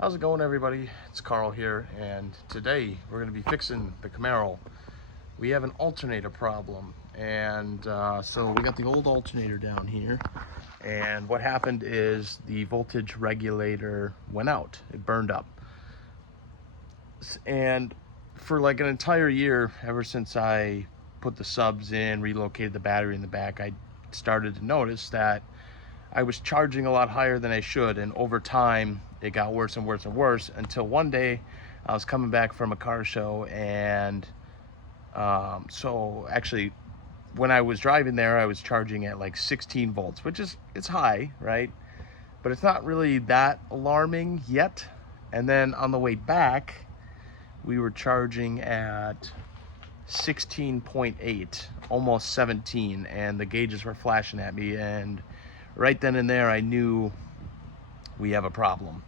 How's it going, everybody? It's Carl here, and today we're going to be fixing the Camaro. We have an alternator problem, and so we got the old alternator down here, and what happened is the voltage regulator went out. It burned up. And for like an entire year, ever since I put the subs in, relocated the battery in the back, I started to notice that I was charging a lot higher than I should, and over time it got worse and worse and worse until one day I was coming back from a car show, and so actually when I was driving there I was charging at like 16 volts, which is, it's high, right? But it's not really that alarming yet. And then on the way back we were charging at 16.8, almost 17, and the gauges were flashing at me, and right then and there I knew we have a problem.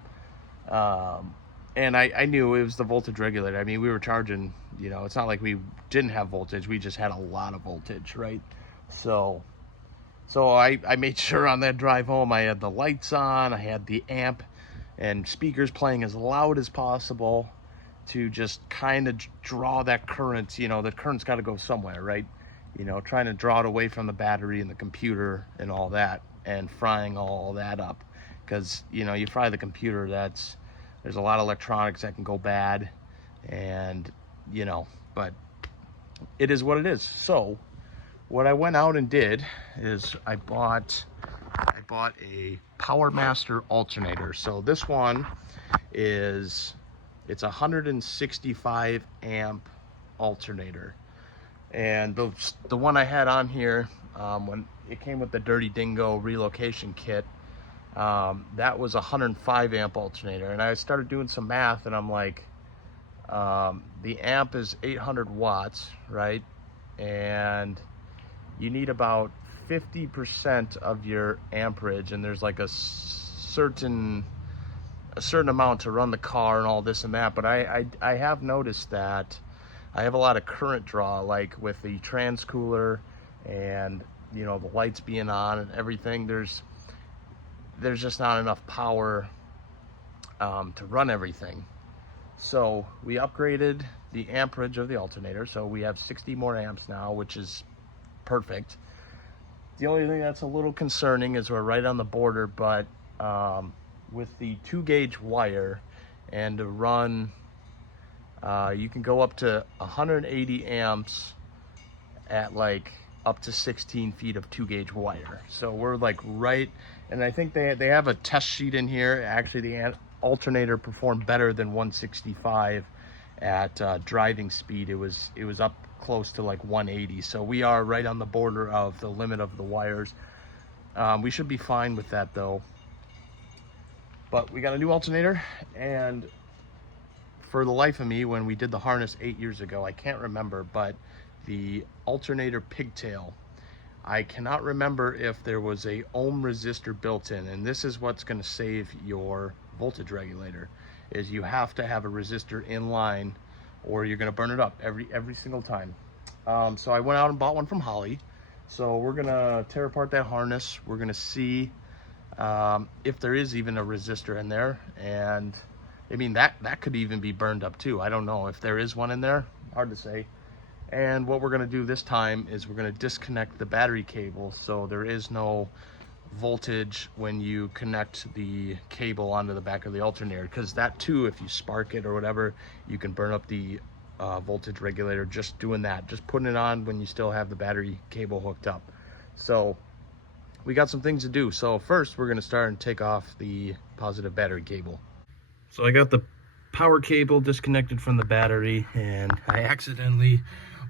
And I knew it was the voltage regulator. I mean, we were charging, it's not like we didn't have voltage, we just had a lot of voltage, right? So I made sure on that drive home I had the lights on, I had the amp and speakers playing as loud as possible to just kind of draw that current. The current's got to go somewhere, right? Trying to draw it away from the battery and the computer and all that, and frying all that up, because you fry the computer, there's a lot of electronics that can go bad, and but it is what it is. So what I went out and did is I bought a Power Master alternator. So this one it's a 165 amp alternator, and the one I had on here, when it came with the Dirty Dingo relocation kit, that was a 105 amp alternator. And I started doing some math, and I'm like, the amp is 800 watts, right? And you need about 50% of your amperage, and there's like a certain amount to run the car and all this and that. But I have noticed that I have a lot of current draw, like with the trans cooler and the lights being on and everything. There's just not enough power to run everything. So we upgraded the amperage of the alternator, so we have 60 more amps now, which is perfect. The only thing that's a little concerning is we're right on the border, but with the 2-gauge wire, and to run, you can go up to 180 amps at like up to 16 feet of 2-gauge wire. So we're like right, and I think they have a test sheet in here. Actually, the alternator performed better than 165 at driving speed. It was up close to like 180. So we are right on the border of the limit of the wires. We should be fine with that though. But we got a new alternator, and for the life of me, when we did the harness 8 years ago, I can't remember, but the alternator pigtail, I cannot remember if there was a ohm resistor built in, and this is what's going to save your voltage regulator, is you have to have a resistor in line or you're going to burn it up every single time. So I went out and bought one from Holly. So we're going to tear apart that harness. We're going to see if there is even a resistor in there, and I mean that could even be burned up too. I don't know if there is one in there, hard to say. And what we're going to do this time is we're going to disconnect the battery cable, so there is no voltage when you connect the cable onto the back of the alternator, because that too, if you spark it or whatever, you can burn up the voltage regulator just doing that, just putting it on when you still have the battery cable hooked up. So we got some things to do. So first we're going to start and take off the positive battery cable. So I got the power cable disconnected from the battery, and I accidentally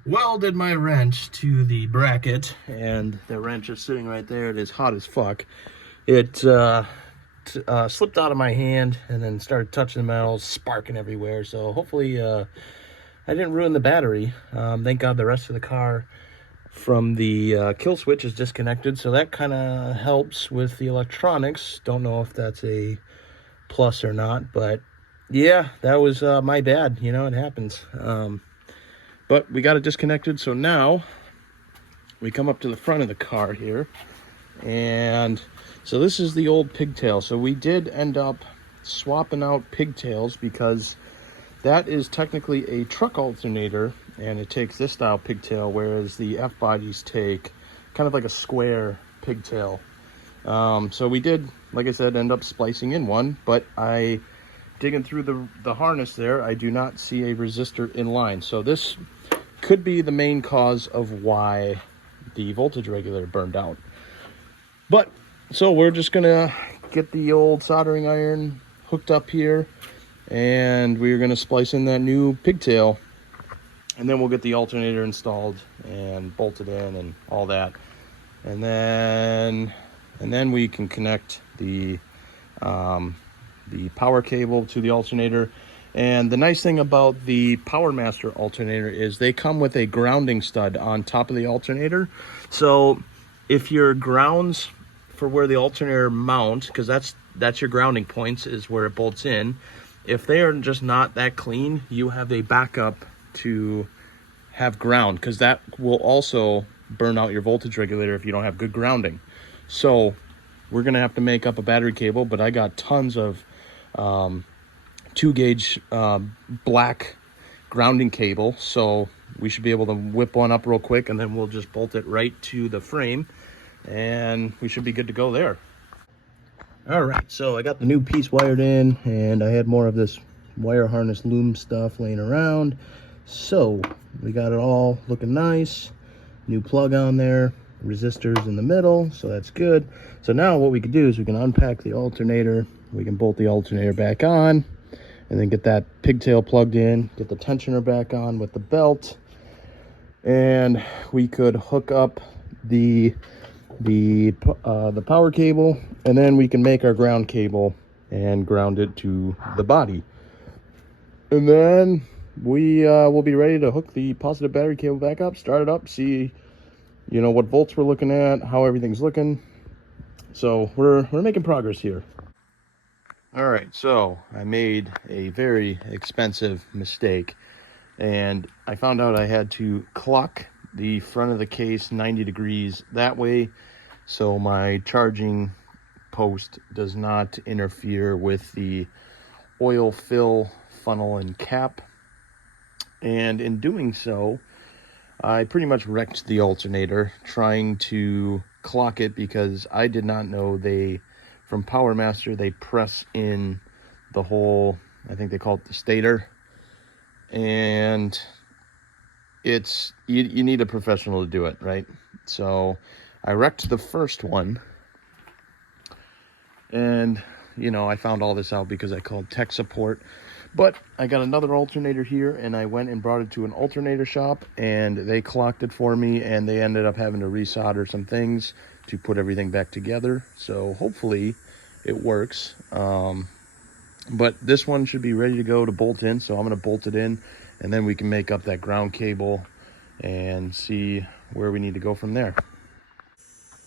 welded my wrench to the bracket, and the wrench is sitting right there. It is hot as fuck. It slipped out of my hand and then started touching the metal, sparking everywhere. So hopefully I didn't ruin the battery. Thank God the rest of the car from the kill switch is disconnected, so that kind of helps with the electronics. Don't know if that's a plus or not, but yeah, that was my bad. It happens. But we got it disconnected, so now we come up to the front of the car here, and so this is the old pigtail. So we did end up swapping out pigtails because that is technically a truck alternator, and it takes this style pigtail, whereas the F-bodies take kind of like a square pigtail. So we did, like I said, end up splicing in one, but digging through the harness there, I do not see a resistor in line. So this could be the main cause of why the voltage regulator burned out. But, so we're just gonna get the old soldering iron hooked up here, and we're gonna splice in that new pigtail, and then we'll get the alternator installed and bolted in and all that. And then we can connect the power cable to the alternator. And the nice thing about the Power Master alternator is they come with a grounding stud on top of the alternator. So if your grounds for where the alternator mounts, because that's your grounding points, is where it bolts in, if they are just not that clean, you have a backup to have ground, because that will also burn out your voltage regulator if you don't have good grounding. So we're gonna have to make up a battery cable, but I got tons of 2-gauge black grounding cable, so we should be able to whip one up real quick, and then we'll just bolt it right to the frame, and we should be good to go there. All right, so I got the new piece wired in, and I had more of this wire harness loom stuff laying around, so we got it all looking nice. New plug on there, resistors in the middle, so that's good. So now what we can do is we can unpack the alternator, we can bolt the alternator back on, and then get that pigtail plugged in, get the tensioner back on with the belt, and we could hook up the power cable, and then we can make our ground cable and ground it to the body. And then we will be ready to hook the positive battery cable back up, start it up, see what volts we're looking at, how everything's looking. So we're making progress here. All right, so I made a very expensive mistake, and I found out I had to clock the front of the case 90 degrees that way, so my charging post does not interfere with the oil fill funnel and cap. And in doing so, I pretty much wrecked the alternator trying to clock it, because I did not know from Power Master, they press in the whole, I think they call it the stator, and it's you need a professional to do it, right? So I wrecked the first one, and I found all this out because I called tech support. But I got another alternator here, and I went and brought it to an alternator shop, and they clocked it for me, and they ended up having to resolder some things to put everything back together. So hopefully it works. But this one should be ready to go to bolt in, so I'm going to bolt it in, and then we can make up that ground cable and see where we need to go from there.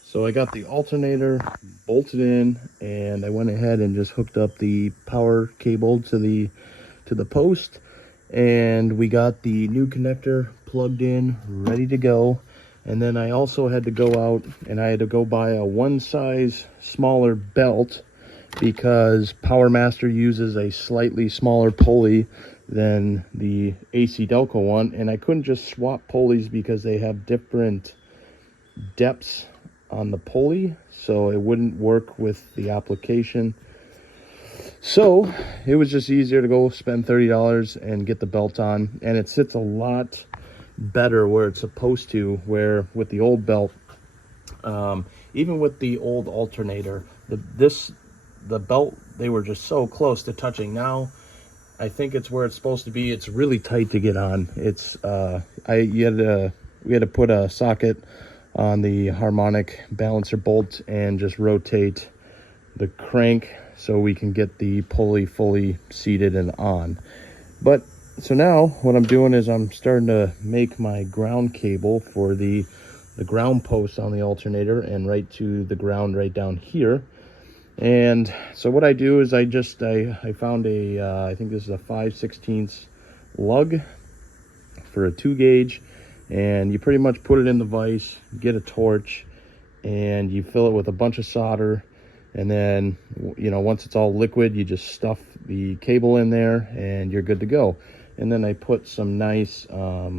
So I got the alternator bolted in, and I went ahead and just hooked up the power cable to the post, and we got the new connector plugged in, ready to go. And then I also had to go out and I had to go buy a one size smaller belt, because Power Master uses a slightly smaller pulley than the AC Delco one, and I couldn't just swap pulleys because they have different depths on the pulley, so it wouldn't work with the application. So it was just easier to go spend $30 and get the belt on, and it sits a lot better where it's supposed to, where with the old belt, even with the old alternator, the belt, they were just so close to touching. Now I think it's where it's supposed to be. It's really tight to get on. It's we had to put a socket on the harmonic balancer bolt and just rotate the crank so we can get the pulley fully seated and on. But so now what I'm doing is I'm starting to make my ground cable for the ground post on the alternator, and right to the ground right down here. And so what I do is I found I think this is a 5/16 lug for a 2-gauge, and you pretty much put it in the vise, get a torch, and you fill it with a bunch of solder, And then, you know, once it's all liquid, you just stuff the cable in there and you're good to go. And then I put some nice, let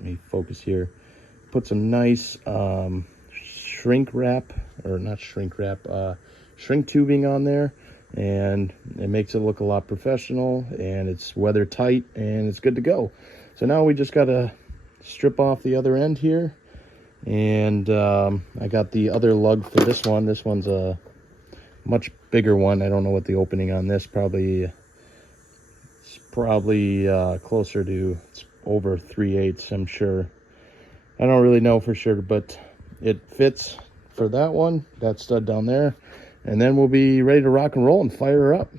me focus here, put some nice shrink wrap, or not shrink wrap, shrink tubing on there. And it makes it look a lot professional, and it's weather tight, and it's good to go. So now we just got to strip off the other end here. And I got the other lug for this one. This one's a much bigger one. I don't know what the opening on this, it's probably closer to, it's over 3/8, I'm sure. I don't really know for sure, but it fits for that one, that stud down there. And then we'll be ready to rock and roll and fire her up.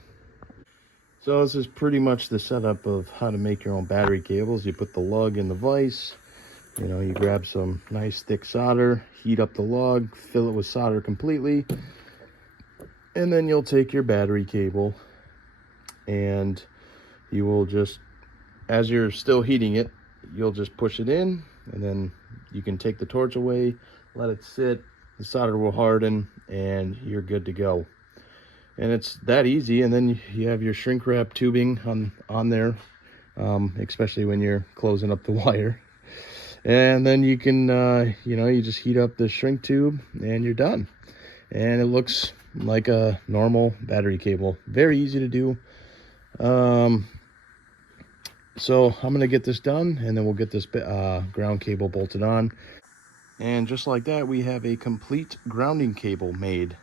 So this is pretty much the setup of how to make your own battery cables. You put the lug in the vise. You know, you grab some nice thick solder, heat up the lug, fill it with solder completely, and then you'll take your battery cable and you will just, as you're still heating it, you'll just push it in, and then you can take the torch away, let it sit, the solder will harden, and you're good to go. And it's that easy. And then you have your shrink wrap tubing on there, especially when you're closing up the wire. And then you can, you know, you just heat up the shrink tube and you're done. And it looks like a normal battery cable. Very easy to do. So I'm going to get this done, and then we'll get this ground cable bolted on. And just like that, we have a complete grounding cable made.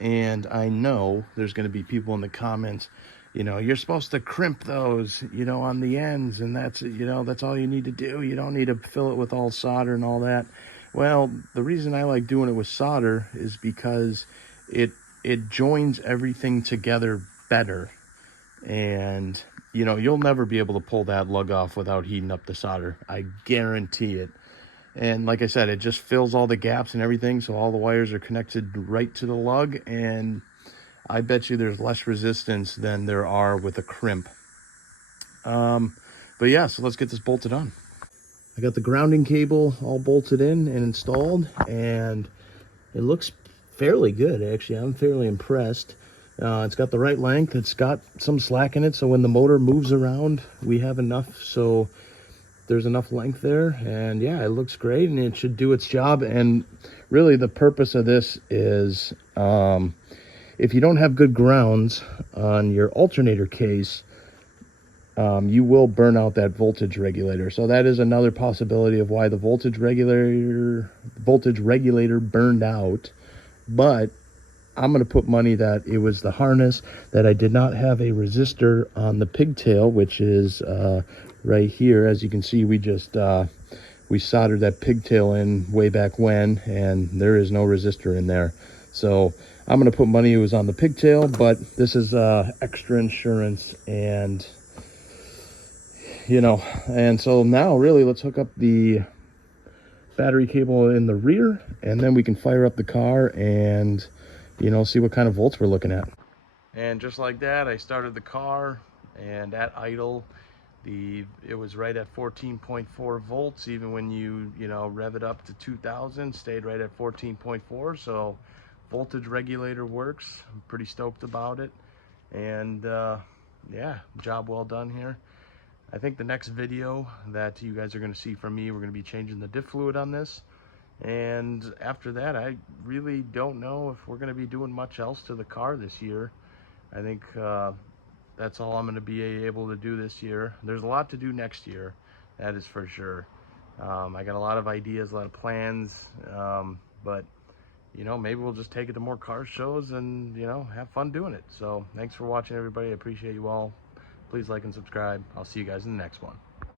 And I know there's going to be people in the comments, you know, you're supposed to crimp those, you know, on the ends, and that's, you know, that's all you need to do. You don't need to fill it with all solder and all that. Well, the reason I like doing it with solder is because it joins everything together better. And, you know, you'll never be able to pull that lug off without heating up the solder. I guarantee it. And like I said, it just fills all the gaps and everything, so all the wires are connected right to the lug, and I bet you there's less resistance than there are with a crimp. But yeah, so let's get this bolted on. I got the grounding cable all bolted in and installed, and it looks fairly good, actually. I'm fairly impressed. It's got the right length. It's got some slack in it, so when the motor moves around, we have enough, so there's enough length there. And yeah, it looks great, and it should do its job. And really the purpose of this is, if you don't have good grounds on your alternator case, you will burn out that voltage regulator. So that is another possibility of why the voltage regulator burned out. But I'm going to put money that it was the harness, that I did not have a resistor on the pigtail, which is right here. As you can see, we just we soldered that pigtail in way back when, and there is no resistor in there. So I'm going to put money it was on the pigtail, but this is extra insurance, and you know. And so now really let's hook up the battery cable in the rear, and then we can fire up the car and, you know, see what kind of volts we're looking at. And just like that, I started the car, and at idle, it was right at 14.4 volts. Even when you know, rev it up to 2000, stayed right at 14.4. So voltage regulator works. I'm pretty stoked about it. And yeah, job well done here. I think the next video that you guys are going to see from me, we're going to be changing the diff fluid on this. And after that, I really don't know if we're going to be doing much else to the car this year. I think that's all I'm going to be able to do this year. There's a lot to do next year, that is for sure. I got a lot of ideas, a lot of plans, but you know, maybe we'll just take it to more car shows and, you know, have fun doing it. So thanks for watching, everybody. I appreciate you all. Please like and subscribe. I'll see you guys in the next one.